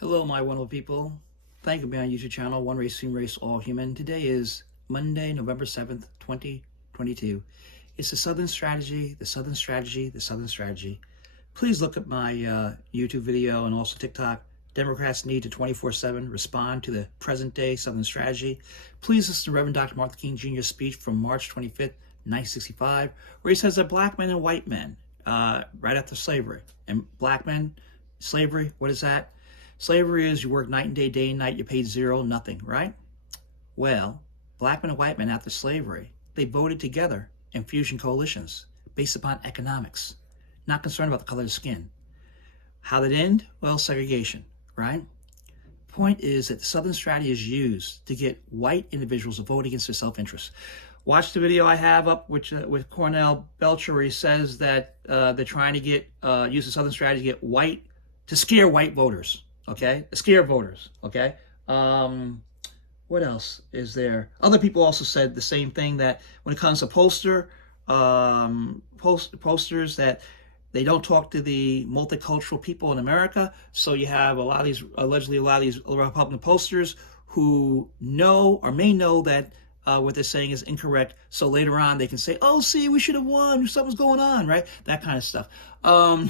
Hello, my wonderful people. Thank you for being on YouTube channel, One Race, Human Race, All Human. Today is Monday, November 7th, 2022. It's the Southern Strategy, the Southern Strategy, the Southern Strategy. Please look at my YouTube video and also TikTok. Democrats need to 24/7 respond to the present day Southern Strategy. Please listen to Reverend Dr. Martin King Jr.'s speech from March 25th, 1965, where he says that black men and white men, right after slavery, and black men, slavery, what is that? Slavery is you work night and day and night, you paid zero, nothing, right? Well, black men and white men after slavery, they voted together in fusion coalitions based upon economics, not concerned about the color of the skin. How did it end? Well, segregation, right? Point is that the Southern Strategy is used to get white individuals to vote against their self-interest. Watch the video I have up with Cornell Belcher, where he says that they're trying to use the Southern Strategy to scare white voters. Okay, scare voters. Okay, what else is there? Other people also said the same thing, that when it comes to posters, that they don't talk to the multicultural people in America. So you have allegedly a lot of these Republican posters who know or may know that what they're saying is incorrect. So later on they can say, "Oh, see, we should have won. Something's going on," right? That kind of stuff. Boy,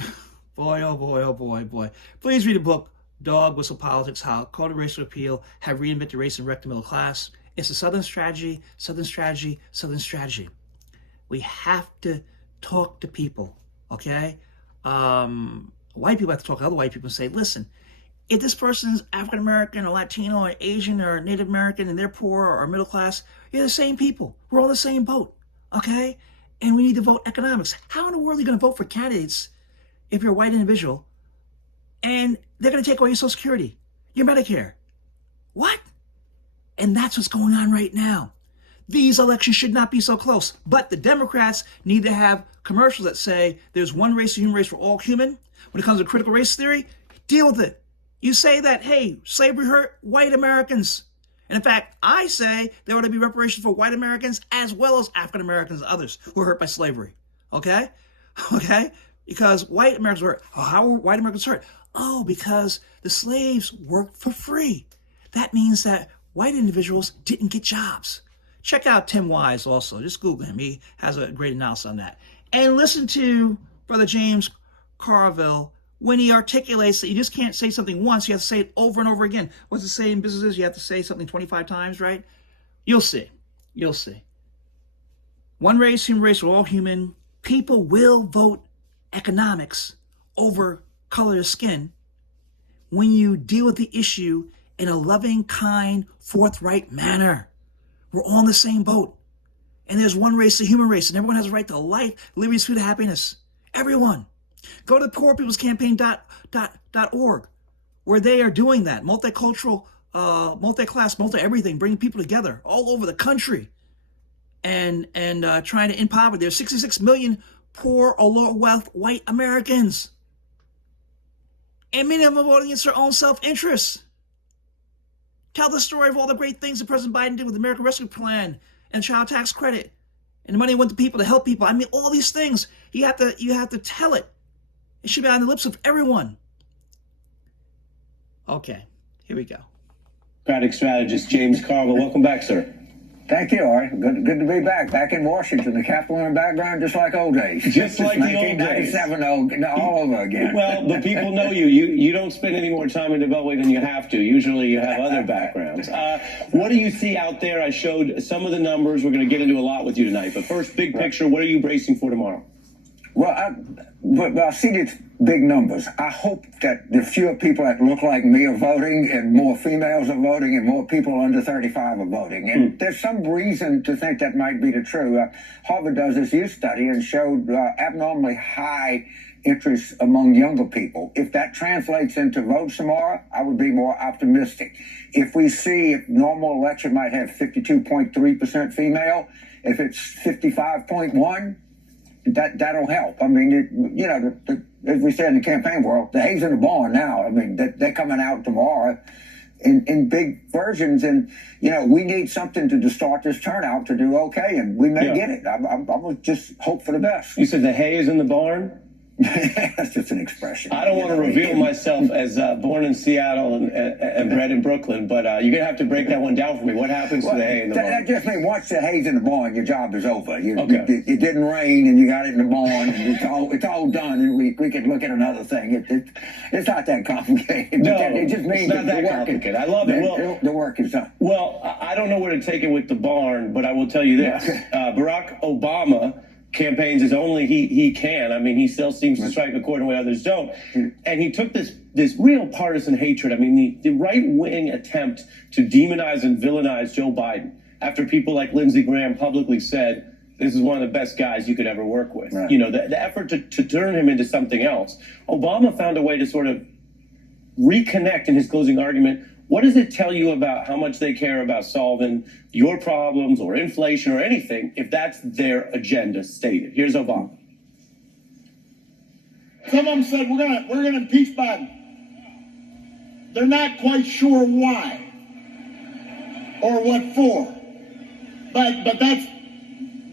oh boy, oh boy, boy. Please read the book, Dog Whistle Politics, How Code of Racial Appeal Have Reinvented Race and Wrecked the Middle Class. It's a Southern Strategy, Southern Strategy, Southern Strategy. We have to talk to people, okay? White people have to talk to other white people and say, listen, if this person's African-American or Latino or Asian or Native American and they're poor or middle class, you're the same people. We're all in the same boat, okay? And we need to vote economics. How in the world are you going to vote for candidates if you're a white individual and they're going to take away your Social Security, your Medicare? What? And that's what's going on right now. These elections should not be so close. But the Democrats need to have commercials that say there's one race, a human race, we're all human. When it comes to critical race theory, deal with it. You say that, hey, slavery hurt white Americans. And in fact, I say there ought to be reparations for white Americans as well as African Americans and others who were hurt by slavery. Okay? Okay? Because white Americans were hurt. Oh, how were white Americans hurt? Oh, because the slaves worked for free. That means that white individuals didn't get jobs. Check out Tim Wise also. Just Google him. He has a great analysis on that. And listen to Brother James Carville when he articulates that you just can't say something once. You have to say it over and over again. What's the saying in businesses? You have to say something 25 times, right? You'll see. You'll see. One race, human race, we're all human. People will vote economics over color of skin when you deal with the issue in a loving, kind, forthright manner. We're all in the same boat. And there's one race, the human race, and everyone has a right to life, liberty, food, and happiness. Everyone. Go to poorpeoplescampaign.org, where they are doing that. Multicultural, multi-class, multi-everything, bringing people together all over the country and trying to end poverty. There's 66 million poor or low wealth white Americans. And many of them are voting against their own self-interest. Tell the story of all the great things that President Biden did with the American Rescue Plan and child tax credit. And the money went to people to help people. I mean, all these things. You have to tell it. It should be on the lips of everyone. Okay, here we go. Democratic strategist James Carville. Welcome back, sir. Thank you, Art. Good to be back in Washington. The Capitol in the background, just like old days. Just like the old days. 1997 all over again. Well, but people know you. You don't spend any more time in the Beltway than you have to. Usually you have other backgrounds. What do you see out there? I showed some of the numbers. We're going to get into a lot with you tonight. But first, big picture, what are you bracing for tomorrow? Well, I see these big numbers. I hope that the fewer people that look like me are voting, and more females are voting, and more people under 35 are voting. And there's some reason to think that might be the truth. Harvard does this youth study and showed abnormally high interest among younger people. If that translates into votes tomorrow, I would be more optimistic. If we see if normal election might have 52.3% female, if it's 55.1%, that'll help. I mean, as we said in the campaign world, the hay's in the barn now. I mean, they're coming out tomorrow in big versions, and we need something to start this turnout to do okay, and we may get it. I'm gonna just hope for the best. You said the hay is in the barn? That's just an expression. I don't want to reveal myself as born in Seattle and bred in Brooklyn, but you're going to have to break that one down for me. What happens to the hay in the barn? That just means once the hay's in the barn, your job is over. Okay. It didn't rain, and you got it in the barn, and it's all done, and we could look at another thing. It's not that complicated. No, it just means it's not that complicated. I love it. Well, the work is done. Well, I don't know where to take it with the barn, but I will tell you this. Barack Obama campaigns as only he can. I mean, he still seems to strike a chord in a way others don't. And he took this real partisan hatred. I mean, the right-wing attempt to demonize and villainize Joe Biden after people like Lindsey Graham publicly said, this is one of the best guys you could ever work with. Right. You know, the effort to turn him into something else. Obama found a way to sort of reconnect in his closing argument. What does it tell you about how much they care about solving your problems or inflation or anything if that's their agenda stated? Here's Obama. Some of them said we're gonna impeach Biden. They're not quite sure why or what for. But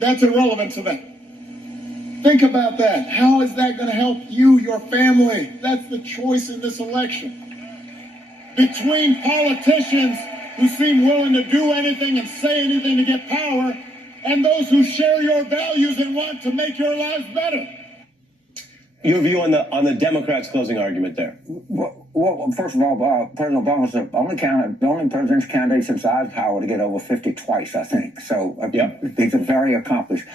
that's irrelevant to them. Think about that. How is that going to help you, your family? That's the choice in this election. Between politicians who seem willing to do anything and say anything to get power, and those who share your values and want to make your lives better. Your view on the Democrats' closing argument there? Well, first of all, President Obama's the only presidential candidate since Eisenhower to get over 50 twice, I think. So Yep. He's a very accomplished.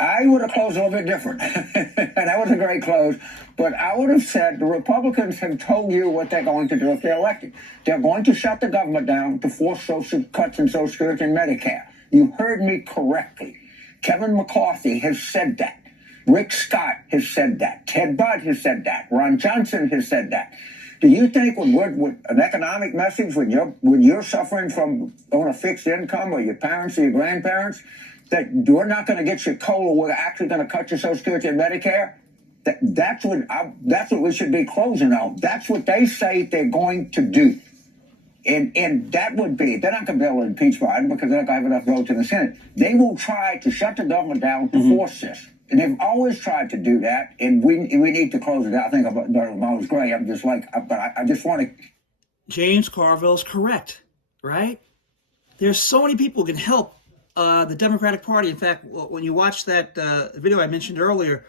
I would have closed a little bit different. And that was a great close. But I would have said the Republicans have told you what they're going to do if they're elected. They're going to shut the government down to force social cuts in Social Security and Medicare. You heard me correctly. Kevin McCarthy has said that. Rick Scott has said that. Ted Budd has said that. Ron Johnson has said that. Do you think with an economic message, when you're suffering from on a fixed income, or your parents or your grandparents, that we're not going to get your COLA, we're actually going to cut your Social Security and Medicare? That's what we should be closing on. That's what they say they're going to do. And that would be, they're not going to be able to impeach Biden because they're not going to have enough votes in the Senate. They will try to shut the government down to force this. And they've always tried to do that, and we need to close it out. I think Obama's great. I'm just like, but I just want to. James Carville's correct, right? There's so many people who can help the Democratic Party. In fact, when you watch that video I mentioned earlier,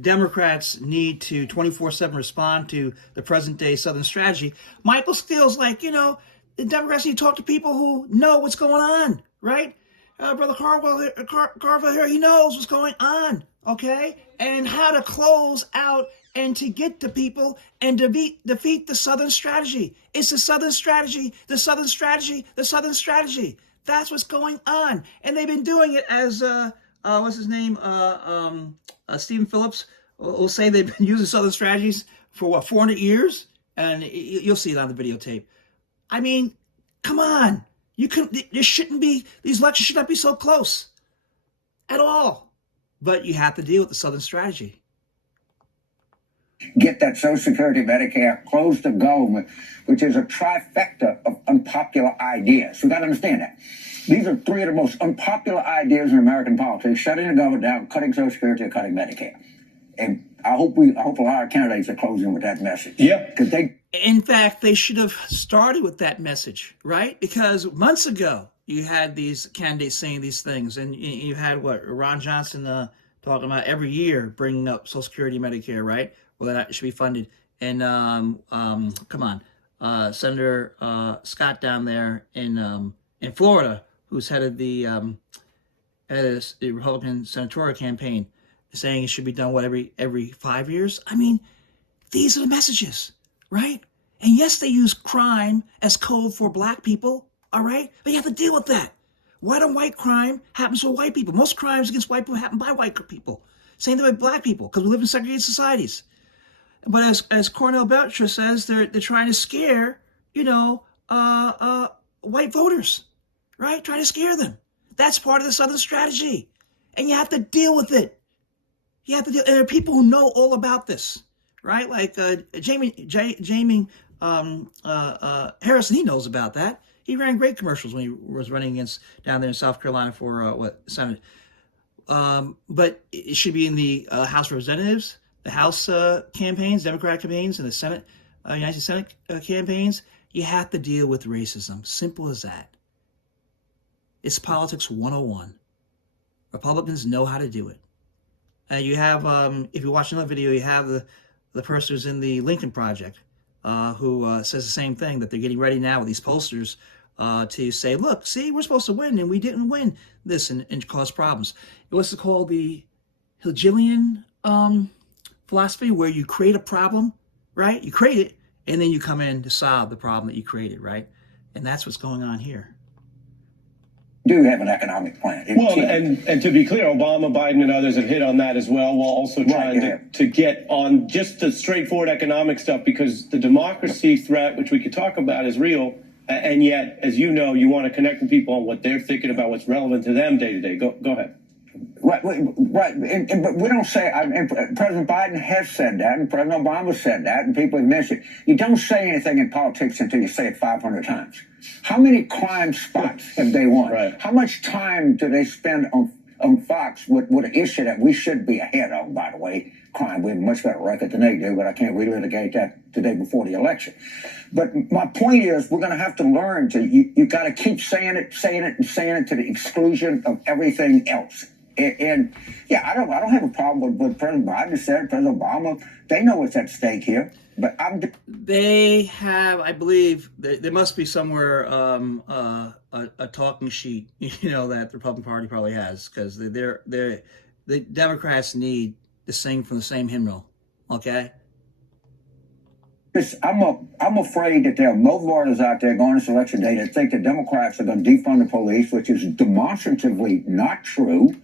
Democrats need to 24/7 respond to the present-day Southern strategy. Michael Steele's like, the Democrats need to talk to people who know what's going on, right? Brother Carville here, he knows what's going on, okay? And how to close out and to get to people and defeat the Southern strategy. It's the Southern strategy, the Southern strategy, the Southern strategy. That's what's going on. And they've been doing it as, what's his name? Stephen Phillips will say they've been using Southern strategies for 400 years? And you'll see it on the videotape. I mean, come on. These elections should not be so close at all. But you have to deal with the Southern strategy. Get that Social Security, Medicare, close the government, which is a trifecta of unpopular ideas. We got to understand that. These are three of the most unpopular ideas in American politics: shutting the government down, cutting Social Security, and cutting Medicare. And I hope a lot of candidates are closing with that message. Yeah, because in fact, they should have started with that message, right? Because months ago, you had these candidates saying these things, and you had Ron Johnson talking about every year bringing up Social Security, Medicare, right? Well, that should be funded. And Senator Scott down there in Florida, who's headed the Republican senatorial campaign, saying it should be done every 5 years. I mean, these are the messages, right? And yes, they use crime as code for black people, all right? But you have to deal with that. White on white crime happens to white people. Most crimes against white people happen by white people. Same thing with black people, because we live in segregated societies. But as Cornell Belcher says, they're trying to scare, white voters, right? Trying to scare them. That's part of the Southern strategy. And you have to deal with it. You have to deal, and there are people who know all about this, right? Like Jamie Harrison, he knows about that. He ran great commercials when he was running against down there in South Carolina for Senate. But it should be in the House of Representatives, the House campaigns, Democratic campaigns, and the Senate, United States Senate campaigns. You have to deal with racism. Simple as that. It's politics 101. Republicans know how to do it. You have, if you watch another video, you have the person who's in the Lincoln Project who says the same thing, that they're getting ready now with these posters to say, look, see, we're supposed to win, and we didn't win this, and cause problems. What's it called? The Hegelian philosophy, where you create a problem, right? You create it, and then you come in to solve the problem that you created, right? And that's what's going on here. Do have an economic plan. Well, and to be clear, Obama, Biden, and others have hit on that as well, while also trying to get on just the straightforward economic stuff, because the democracy threat, which we could talk about, is real. And yet, as you know, you want to connect with people on what they're thinking about, what's relevant to them day to day. Go ahead. Right. But we don't say, and President Biden has said that, and President Obama said that, and people have mentioned, you don't say anything in politics until you say it 500 times. How many crime spots have they won? Right. How much time do they spend on Fox with an issue that we should be ahead of, by the way? Crime. We have a much better record than they do, but I can't relitigate that today before the election. But my point is, we're going to have to learn to, you got to keep saying it to the exclusion of everything else. And yeah, I don't have a problem with what President Biden said, President Obama. They know what's at stake here. But they have, I believe, there must be somewhere a talking sheet, that the Republican Party probably has, because the Democrats need to sing from the same hymnal. Okay. I'm afraid that there are more voters out there going to election day that think the Democrats are going to defund the police, which is demonstratively not true.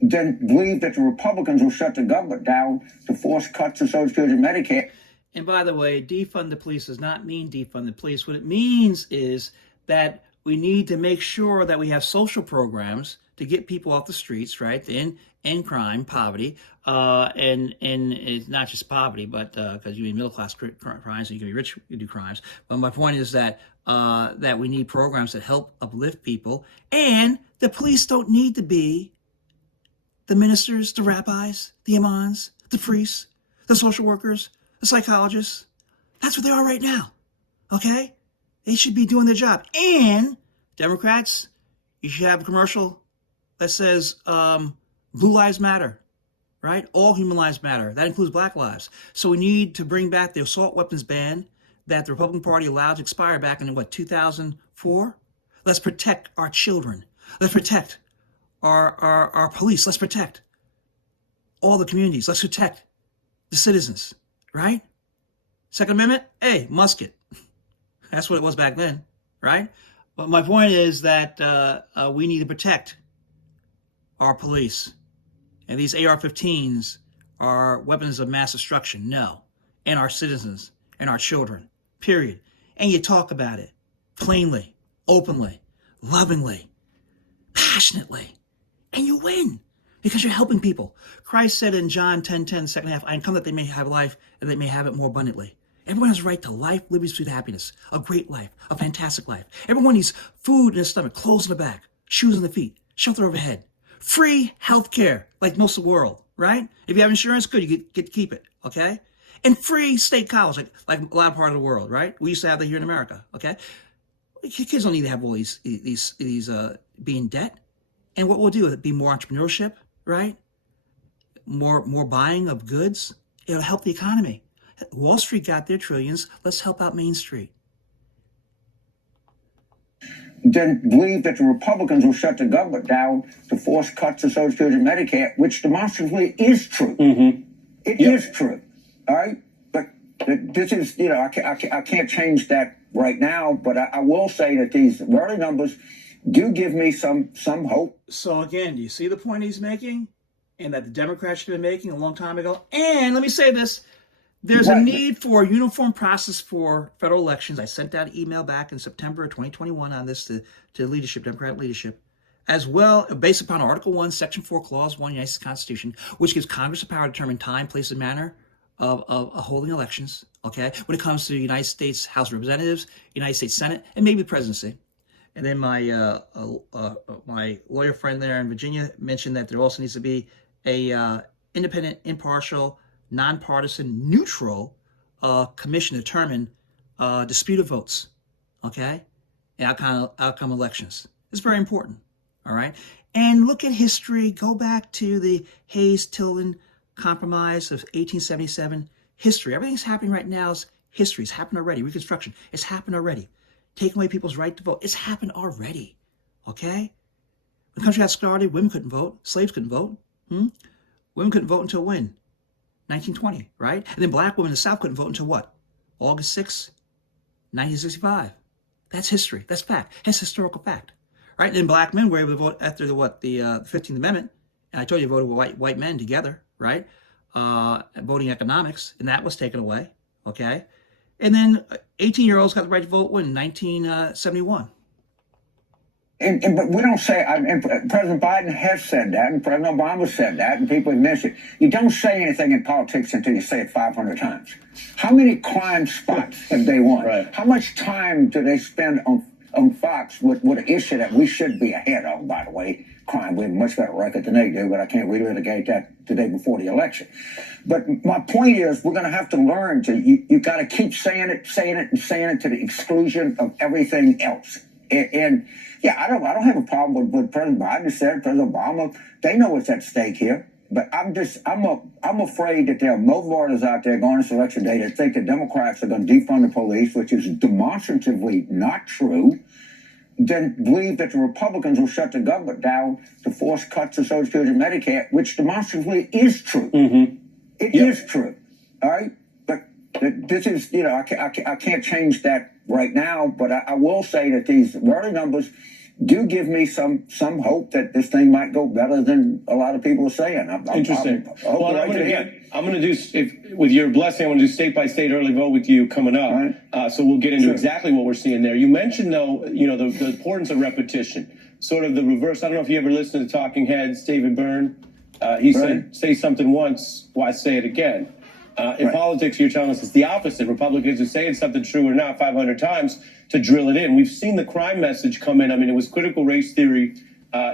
Then believe that the Republicans will shut the government down to force cuts to Social Security and Medicare. And by the way, defund the police does not mean defund the police. What it means is that we need to make sure that we have social programs to get people off the streets, right? In crime, poverty, and it's not just poverty, but because you mean middle class crimes, and you can be rich, you do crimes. But my point is that that we need programs that help uplift people, and the police don't need to be the ministers, the rabbis, the imams, the priests, the social workers, the psychologists. That's what they are right now. Okay? They should be doing their job. And Democrats, you should have a commercial that says Blue Lives Matter, right? All human lives matter. That includes Black lives. So we need to bring back the assault weapons ban that the Republican Party allowed to expire back in, 2004? Let's protect our children. Let's protect our police. Let's protect all the communities. Let's protect the citizens, right? Second Amendment, hey, musket. That's what it was back then, right? But my point is that we need to protect our police. And these AR-15s are weapons of mass destruction, no. And our citizens and our children, period. And you talk about it plainly, openly, lovingly, passionately, and you win because you're helping people. Christ said in John 10:10, the second half, I am come that they may have life and they may have it more abundantly. Everyone has a right to life, liberty, sweet happiness, a great life, a fantastic life. Everyone needs food in their stomach, clothes in the back, shoes on the feet, shelter overhead, free health care, like most of the world, right? If you have insurance, good, you get to keep it, okay? And free state college, like a lot of part of the world, right? We used to have that here in America, okay? Kids don't need to have all these be in debt. And what we'll do is be more entrepreneurship, right? More buying of goods. It'll help the economy. Wall Street got their trillions. Let's help out Main Street. Then believe that the Republicans will shut the government down to force cuts to Social Security and Medicare, which demonstrably is true. Mm-hmm. It is true. All right? But this is, I can't change that right now, but I will say that these early numbers do give me some hope. So again, do you see the point he's making? And that the Democrats should have been making a long time ago? And let me say this. There's a need for a uniform process for federal elections. I sent out an email back in September of 2021 on this to leadership, Democratic leadership, as well, based upon Article 1, Section 4, Clause 1, United States Constitution, which gives Congress the power to determine time, place, and manner of holding elections, okay, when it comes to the United States House of Representatives, United States Senate, and maybe the presidency. And then my lawyer friend there in Virginia mentioned that there also needs to be a independent, impartial, nonpartisan, neutral commission to determine disputed votes, okay, and outcome elections. It's very important, all right? And look at history. Go back to the Hayes-Tilden Compromise of 1877. History. Everything's happening right now is history. It's happened already. Reconstruction. It's happened already. Taking away people's right to vote. It's happened already, okay? When the country got started, women couldn't vote. Slaves couldn't vote. Women couldn't vote until when? 1920, right? And then black women in the South couldn't vote until what? August 6, 1965. That's history. That's fact. That's historical fact, right? And then black men were able to vote after the 15th Amendment. And I told you, voted with white men together, right? Voting economics, and that was taken away, okay? And then 18-year-olds got the right to vote when? 1971. But we don't say, and President Biden has said that, and President Obama said that, and people have mentioned it. You don't say anything in politics until you say it 500 times. How many crime spots have they won? Right. How much time do they spend on Fox with an issue that we should be ahead of, by the way? Crime. We have a much better record than they do, but I can't relitigate that the day before the election. But my point is, we're going to have to learn to, you got to keep saying it to the exclusion of everything else. And yeah, I don't have a problem with what President Biden said, President Obama. They know what's at stake here. But I'm afraid that there are more voters out there going to election day that think the Democrats are going to defund the police, which is demonstratively not true, then believe that the Republicans will shut the government down to force cuts to Social Security and Medicare, which demonstratively is true. It is true. All right? But this is, I can't change that right now, but I will say that these early numbers do give me some hope that this thing might go better than a lot of people are saying. Interesting. Well, I'm going to do, with your blessing, I'm going to do state by state early vote with you coming up. Right. So we'll get into exactly what we're seeing there. You mentioned, though, the importance of repetition, sort of the reverse. I don't know if you ever listened to Talking Heads, David Byrne. He said, say something once, why say it again? In politics, you're telling us it's the opposite. Republicans are saying something true or not 500 times to drill it in. We've seen the crime message come in. I mean, it was critical race theory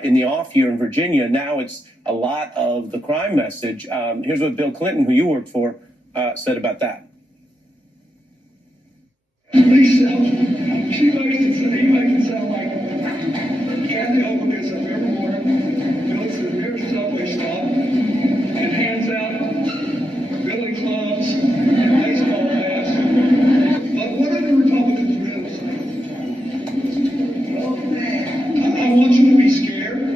in the off year in Virginia. Now it's a lot of the crime message. Here's what Bill Clinton, who you worked for, said about that. Lisa, he makes it sound like Kathy Hogan gets up every morning, goes to the nearest subway stop, and hands out billy clubs and baseball bats. But what do the Republicans really say? I want you to be scared, and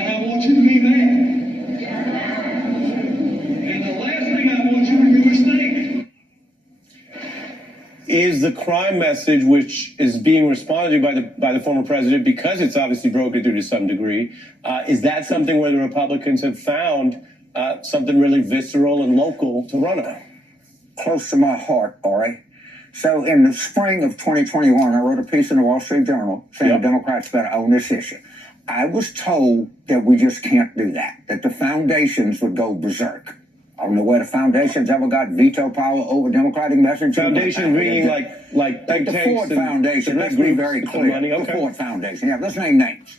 I want you to be mad. And the last thing I want you to do is think. Is the crime message, which is being responded to by the former president, because it's obviously broken through to some degree, is that something where the Republicans have found something really visceral and local to run on? Close to my heart, Ari. So in the spring of 2021, I wrote a piece in the Wall Street Journal saying the Democrats better own this issue. I was told that we just can't do that the foundations would go berserk. I don't know where the foundations ever got veto power over Democratic messaging. Foundation being like the Ford Foundation. Let's be very clear. The Ford Foundation. Yeah, let's name names.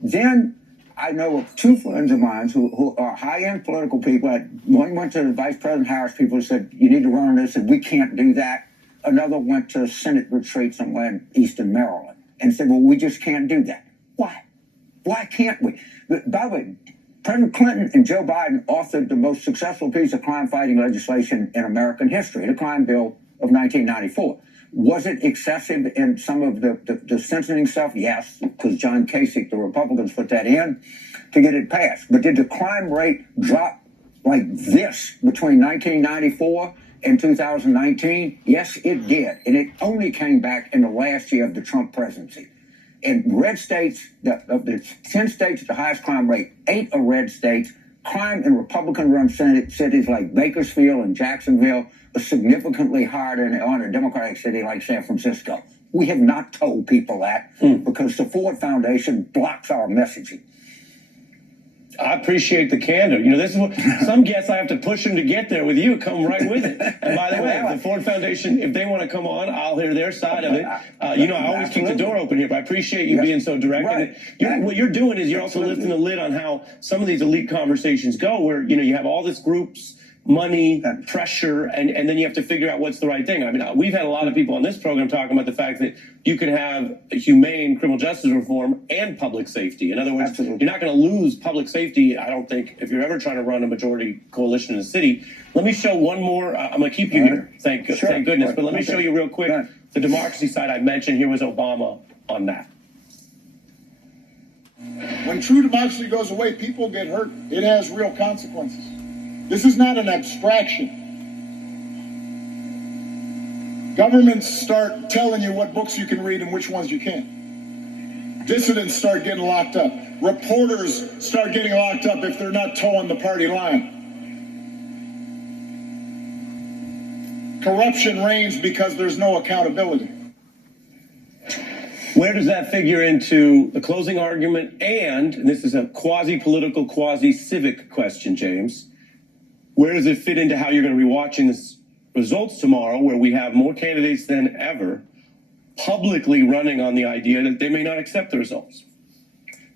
Then I know of two friends of mine who are high-end political people. One went to the Vice President Harris people and said, you need to run on this, and we can't do that. Another went to a Senate retreat somewhere in Eastern Maryland and said, well, we just can't do that. Why? Why can't we? By the way, President Clinton and Joe Biden authored the most successful piece of crime-fighting legislation in American history, the Crime Bill of 1994. Was it excessive in some of the sentencing stuff? Yes, because John Kasich, the Republicans, put that in to get it passed. But did the crime rate drop like this between 1994 and 2019? Yes, it did. And it only came back in the last year of the Trump presidency. In red states, of the 10 states with the highest crime rate, 8 are red states. Crime in Republican-run cities like Bakersfield and Jacksonville are significantly higher than they are in a Democratic city like San Francisco. We have not told people that because the Ford Foundation blocks our messaging. I appreciate the candor. You know, this is what some guests I have to push them to get there. With you, come right with it. And by the way, the Ford Foundation, if they want to come on, I'll hear their side of it. You know, I always keep the door open here, but I appreciate you being so direct. Right. And what you're doing is you're also lifting the lid on how some of these elite conversations go, where, you know, you have all this groups, money, pressure, and then you have to figure out what's the right thing. I mean, we've had a lot of people on this program talking about the fact that you can have a humane criminal justice reform and public safety. In other words, you're not going to lose public safety, I don't think, if you're ever trying to run a majority coalition in the city. Let me show one more. I'm going to keep you here, thank goodness. But let me show you real quick the democracy side I mentioned. Here was Obama on that. When true democracy goes away, people get hurt. It has real consequences. This is not an abstraction. Governments start telling you what books you can read and which ones you can't. Dissidents start getting locked up. Reporters start getting locked up if they're not towing the party line. Corruption reigns because there's no accountability. Where does that figure into the closing argument? And this is a quasi-political, quasi-civic question, James. Where does it fit into how you're going to be watching this results tomorrow, where we have more candidates than ever publicly running on the idea that they may not accept the results?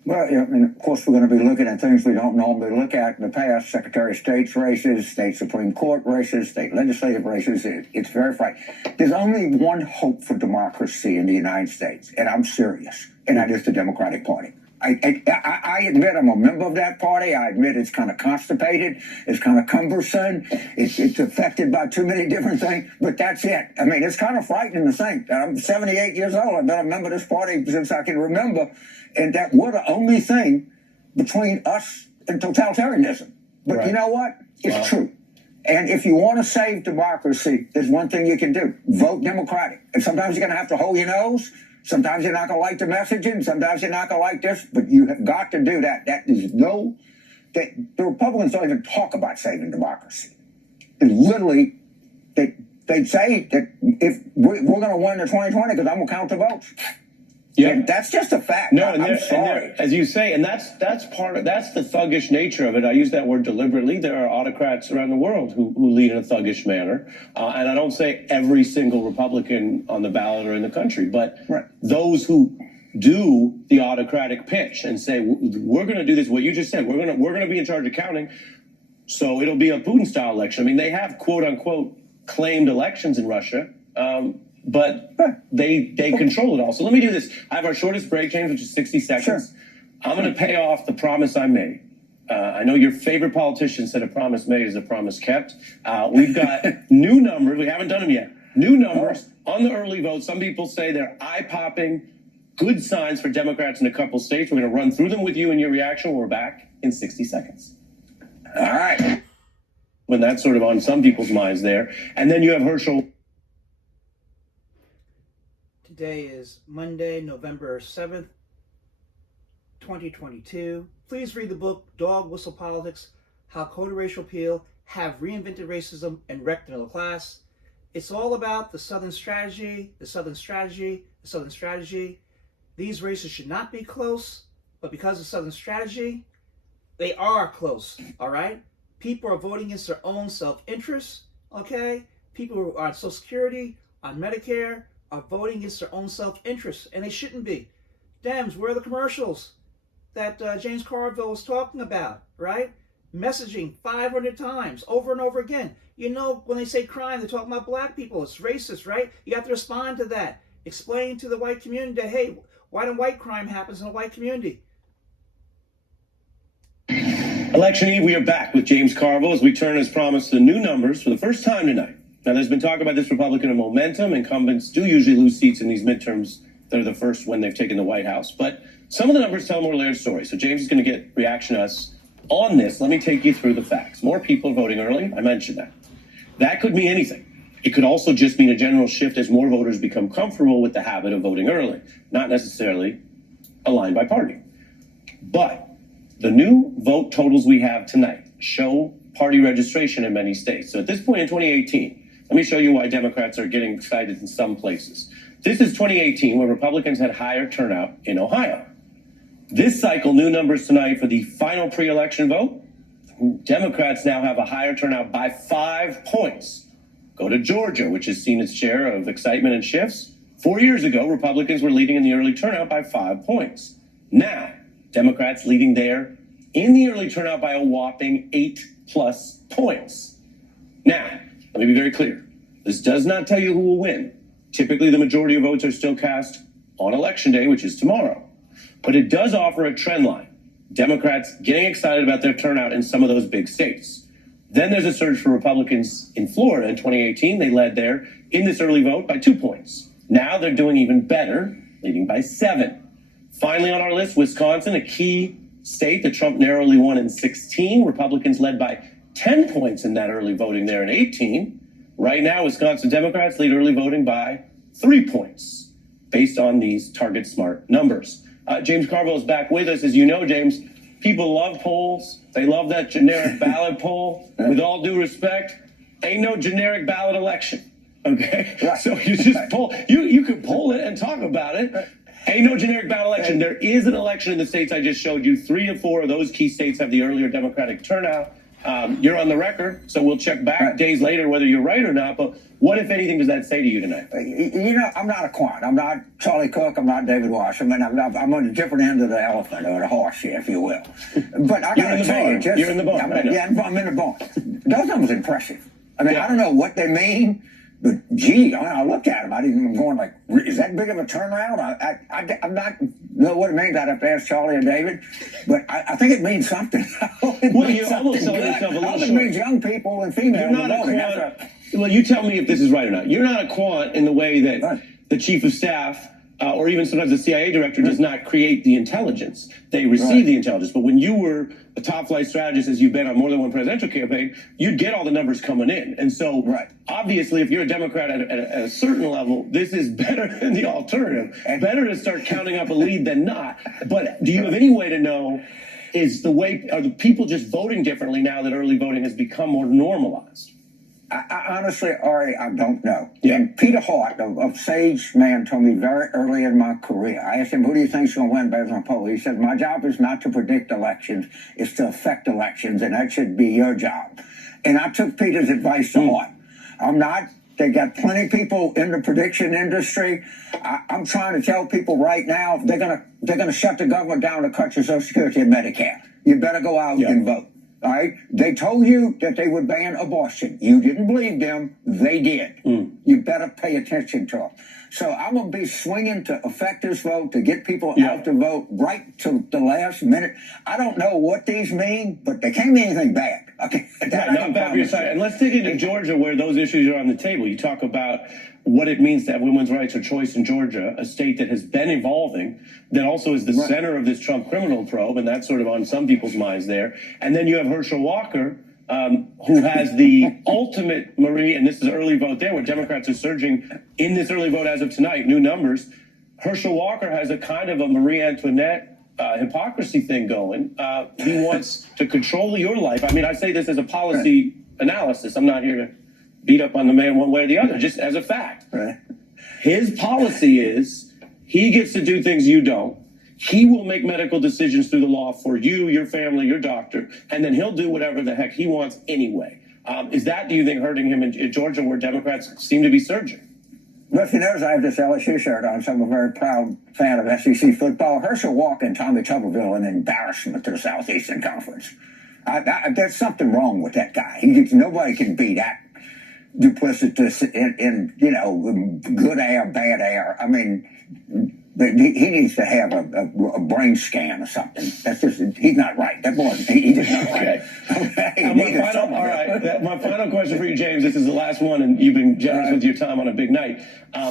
Well, I mean, of course, we're going to be looking at things we don't normally look at in the past: Secretary of State's races, state Supreme Court races, state legislative races. It's very frightening. There's only one hope for democracy in the United States, and I'm serious, and that is the Democratic Party. I admit I'm a member of that party. I admit it's kind of constipated. It's kind of cumbersome. It's affected by too many different things, but that's it. I mean, it's kind of frightening to think. I'm 78 years old. I've been a member of this party since I can remember, and that we're the only thing between us and totalitarianism. But you know what? It's true. And if you want to save democracy, there's one thing you can do: vote Democratic. And sometimes you're going to have to hold your nose. Sometimes you're not going to like the messaging. Sometimes you're not going to like this, but you have got to do that. That is that the Republicans don't even talk about saving democracy. It's literally, they say that if we're going to win the 2020 because I'm going to count the votes. Yeah, and that's just a fact. No, I'm sorry. as you say, and that's the thuggish nature of it. I use that word deliberately. There are autocrats around the world who lead in a thuggish manner, and I don't say every single Republican on the ballot or in the country, but those who do the autocratic pitch and say we're going to do this. What you just said, we're going to be in charge of counting, so it'll be a Putin-style election. I mean, they have quote unquote claimed elections in Russia. But they control it all. So let me do this. I have our shortest break, James, which is 60 seconds. Sure. I'm going to pay off the promise I made. I know your favorite politician said a promise made is a promise kept. We've got new numbers. We haven't done them yet. New numbers on the early vote. Some people say they're eye-popping, good signs for Democrats in a couple states. We're going to run through them with you and your reaction when we're back in 60 seconds. All right. When that's sort of on some people's minds there. And then you have Herschel. Today is Monday, November 7th, 2022. Please read the book, Dog Whistle Politics, How Code of Racial Appeal Have Reinvented Racism and Wrecked the Middle Class. It's all about the Southern strategy, the Southern strategy, the Southern strategy. These races should not be close, but because of Southern strategy, they are close, all right? People are voting against their own self-interest, okay? People who are on Social Security, on Medicare, are voting against their own self-interest, and they shouldn't be. Dems, where are the commercials that James Carville was talking about, right? Messaging 500 times over and over again. You know, when they say crime, they're talking about black people. It's racist, right? You have to respond to that. Explain to the white community that, hey, why don't white crime happens in a white community? Election Eve, we are back with James Carville as we turn, as promised, the new numbers for the first time tonight. Now, there's been talk about this Republican and momentum. Incumbents do usually lose seats in these midterms. They're the first when they've taken the White House. But some of the numbers tell a more layered story. So James is going to get reaction to us on this. Let me take you through the facts. More people are voting early. I mentioned that. That could mean anything. It could also just mean a general shift as more voters become comfortable with the habit of voting early, not necessarily aligned by party. But the new vote totals we have tonight show party registration in many states. So at this point in 2018, let me show you why Democrats are getting excited in some places. This is 2018, where Republicans had higher turnout in Ohio. This cycle, new numbers tonight for the final pre-election vote. Democrats now have a higher turnout by 5 points. Go to Georgia, which has seen its share of excitement and shifts. 4 years ago, Republicans were leading in the early turnout by 5 points. Now, Democrats leading there in the early turnout by a whopping 8+ points. Now, let me be very clear. This does not tell you who will win. Typically, the majority of votes are still cast on Election Day, which is tomorrow. But it does offer a trend line. Democrats getting excited about their turnout in some of those big states. Then there's a surge for Republicans in Florida in 2018. They led there in this early vote by 2 points. Now they're doing even better, leading by 7. Finally on our list, Wisconsin, a key state that Trump narrowly won in 16. Republicans led by 10 points in that early voting there in 18. Right now, Wisconsin Democrats lead early voting by 3 points based on these Target Smart numbers. James Carville is back with us. As you know, James, people love polls. They love that generic ballot poll. With all due respect, ain't no generic ballot election. Okay? Right. So you just poll. You can poll it and talk about it. Ain't no generic ballot election. There is an election in the states I just showed you. 3 of 4 of those key states have the earlier Democratic turnout. You're on the record, so we'll check back days later whether you're right or not. But what, if anything, does that say to you tonight? You know, I'm not a quant. I'm not Charlie Cook. I'm not David Walsh. I mean, I'm on a different end of the elephant or the horse, if you will. But I got to tell you, you're in the barn. I'm in the barn. Those numbers are impressive. I mean, I don't know what they mean, but gee, I looked at them. I'm going like, is that big of a turnaround? I'm not know what it means. I'd have to ask Charlie or David, but I think it means something. Well, you almost sold yourself a little short. It means young people and females. You're not a quant. Well, you tell me if this is right or not. You're not a quant in the way that the chief of staff or even sometimes the CIA director does not create the intelligence. They receive the intelligence. But when you were a top flight strategist, as you've been on more than one presidential campaign, you'd get all the numbers coming in. And so obviously, if you're a Democrat at a certain level, this is better than the alternative. Better to start counting up a lead than not. But do you have any way to know, are the people just voting differently now that early voting has become more normalized? I honestly, Ari, I don't know. Yeah. And Peter Hart of Sage Man told me very early in my career, I asked him, who do you think is going to win based on poll? He said, my job is not to predict elections, it's to affect elections, and that should be your job. And I took Peter's advice to heart. I'm not. They got plenty of people in the prediction industry. I'm trying to tell people right now, they're gonna shut the government down to cut your Social Security and Medicare. You better go out and vote. All right? They told you that they would ban abortion. You didn't believe them. They did. You better pay attention to them. So I'm going to be swinging to affect this vote, to get people out to vote right to the last minute. I don't know what these mean, but they can't mean anything bad. Okay? Not bad for your side. And let's dig into Georgia, where those issues are on the table. You talk about what it means to have women's rights or choice in Georgia, a state that has been evolving, that also is the center of this Trump criminal probe, and that's sort of on some people's minds there. And then you have Herschel Walker, who has the ultimate Marie, and this is early vote there, where Democrats are surging in this early vote as of tonight, new numbers. Herschel Walker has a kind of a Marie Antoinette hypocrisy thing going. He wants to control your life. I mean, I say this as a policy analysis. I'm not here to beat up on the man one way or the other, just as a fact. His policy is he gets to do things you don't. He will make medical decisions through the law for you, your family, your doctor, and then he'll do whatever the heck he wants anyway. Is that, do you think, hurting him in Georgia, where Democrats seem to be surging? Well, if you notice, I have this LSU shirt on, so I'm a very proud fan of SEC football. Herschel Walker and Tommy Tuberville, an embarrassment to the Southeastern Conference. There's something wrong with that guy. Nobody can be that duplicitous in good air, bad air. I mean, he needs to have a brain scan or something. That's just, he's not right. That boy, he's just not right. My final question for you, James, this is the last one, and you've been generous with your time on a big night.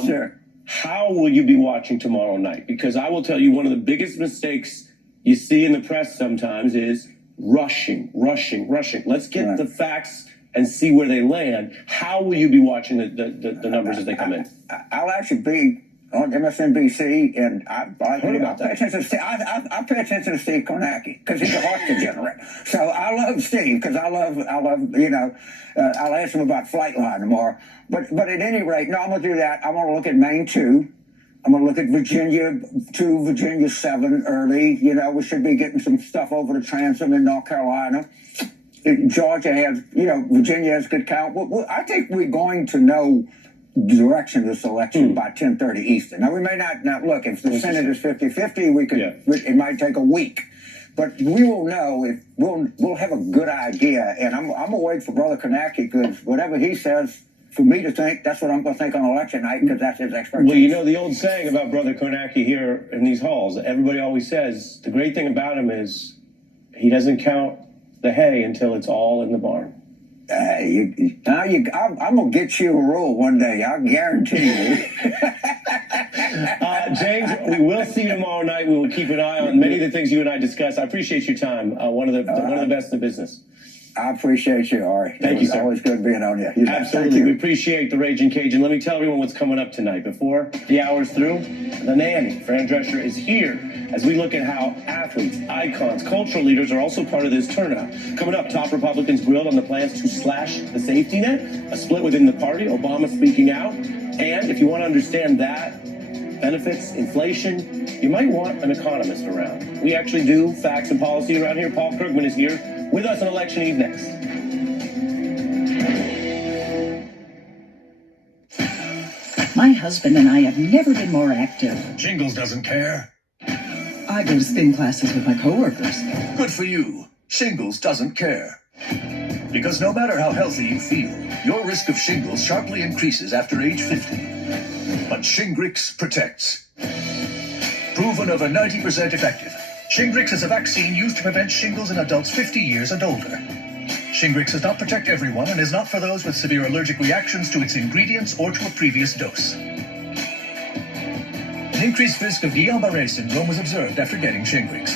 Sure. How will you be watching tomorrow night? Because I will tell you, one of the biggest mistakes you see in the press sometimes is rushing. Let's get the facts and see where they land. How will you be watching the numbers as they come in? I'll actually be on MSNBC, and I pay attention to Steve Kornacki because he's a heart degenerate. So I love Steve because I love I'll ask him about Flightline tomorrow. But at any rate, no, I'm going to do that. I want to look at Maine 2. I'm going to look at Virginia 2, Virginia 7 early. You know, we should be getting some stuff over the transom in North Carolina. Georgia has, you know, Virginia has good count. I think we're going to know the direction of this election by 10:30 Eastern. Now, we may not look, if the Senate is 50-50, we could, it might take a week. But we will know if we'll have a good idea. And I'm going to wait for Brother Kornacki, because whatever he says, for me to think, that's what I'm going to think on election night, because that's his expertise. Well, you know the old saying about Brother Kornacki here in these halls. Everybody always says the great thing about him is he doesn't count the hay until it's all in the barn. I'm going to get you a rule one day. I guarantee you. James, we will see you tomorrow night. We will keep an eye on many of the things you and I discussed. I appreciate your time. One of the best in the business. I appreciate you, Ari. Thank you, sir. It's always good being on here. Absolutely. We appreciate the Raging Cajun. Let me tell everyone what's coming up tonight. Before the hour's through, the nanny, Fran Drescher, is here as we look at how athletes, icons, cultural leaders are also part of this turnout. Coming up, top Republicans grilled on the plans to slash the safety net, a split within the party, Obama speaking out. And if you want to understand that, benefits, inflation, you might want an economist around. We actually do facts and policy around here. Paul Krugman is here with us on Election Eve next. My husband and I have never been more active. Shingles doesn't care. I go to spin classes with my coworkers. Good for you. Shingles doesn't care. Because no matter how healthy you feel, your risk of shingles sharply increases after age 50. But Shingrix protects. Proven over 90% effective. Shingrix is a vaccine used to prevent shingles in adults 50 years and older. Shingrix does not protect everyone and is not for those with severe allergic reactions to its ingredients or to a previous dose. An increased risk of Guillain-Barré syndrome was observed after getting Shingrix.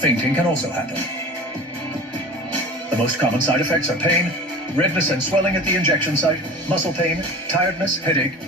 Fainting can also happen. The most common side effects are pain, redness and swelling at the injection site, muscle pain, tiredness, headache,